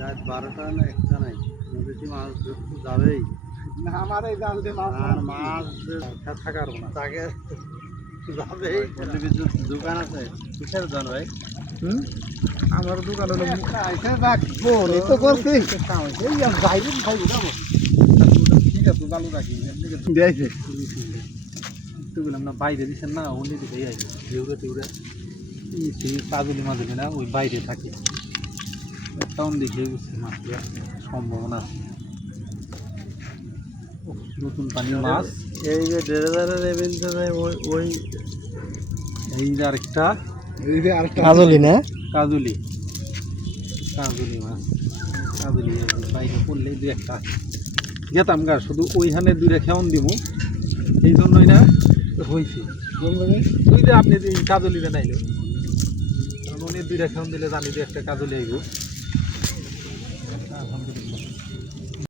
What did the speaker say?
রাত 12টা না 1টা নাই নদীতে মাছ ধরতে যাবেই না আমার এই জাল দিয়ে মাছ আর মাছ থাকার না তাকে যাবেই বলতে কিছু দোকান আছে কিসের দোকান ভাই? আমার দোকান হলো আইসে রাখবো এই তো করছি কাম হয়েছে এই বাইরে খাই যাবো ঠিক আছে চালু রাখি দিয়েছে তো বললাম না বাইরে দিচ্ছেন না অন্য দিকেই আইবে দেউরে টেউরে পাজলি মাদলি না ওই বাইরে থাকে টাউন দেখে বুঝছি মাছ সম্ভাবনা আছে। নতুন পানির মাছ এই যে ডেরেদারের এভেন্টে ওই এই যে আরেকটা এই যে আরেকটা কাজলি না কাজুলি কাজুলি মাছ কাজুলি বাইরে পড়লে দু একটা গেতাম গা শুধু ওইখানে দুইটা খেয়ন দিব এই জন্যই না হয়েছে তুই যে আপনি যে কাজলিটা নাইলো কারণ উনি দুইটা খেয়ন দিলে জানি দু একটা কাজলি আইব।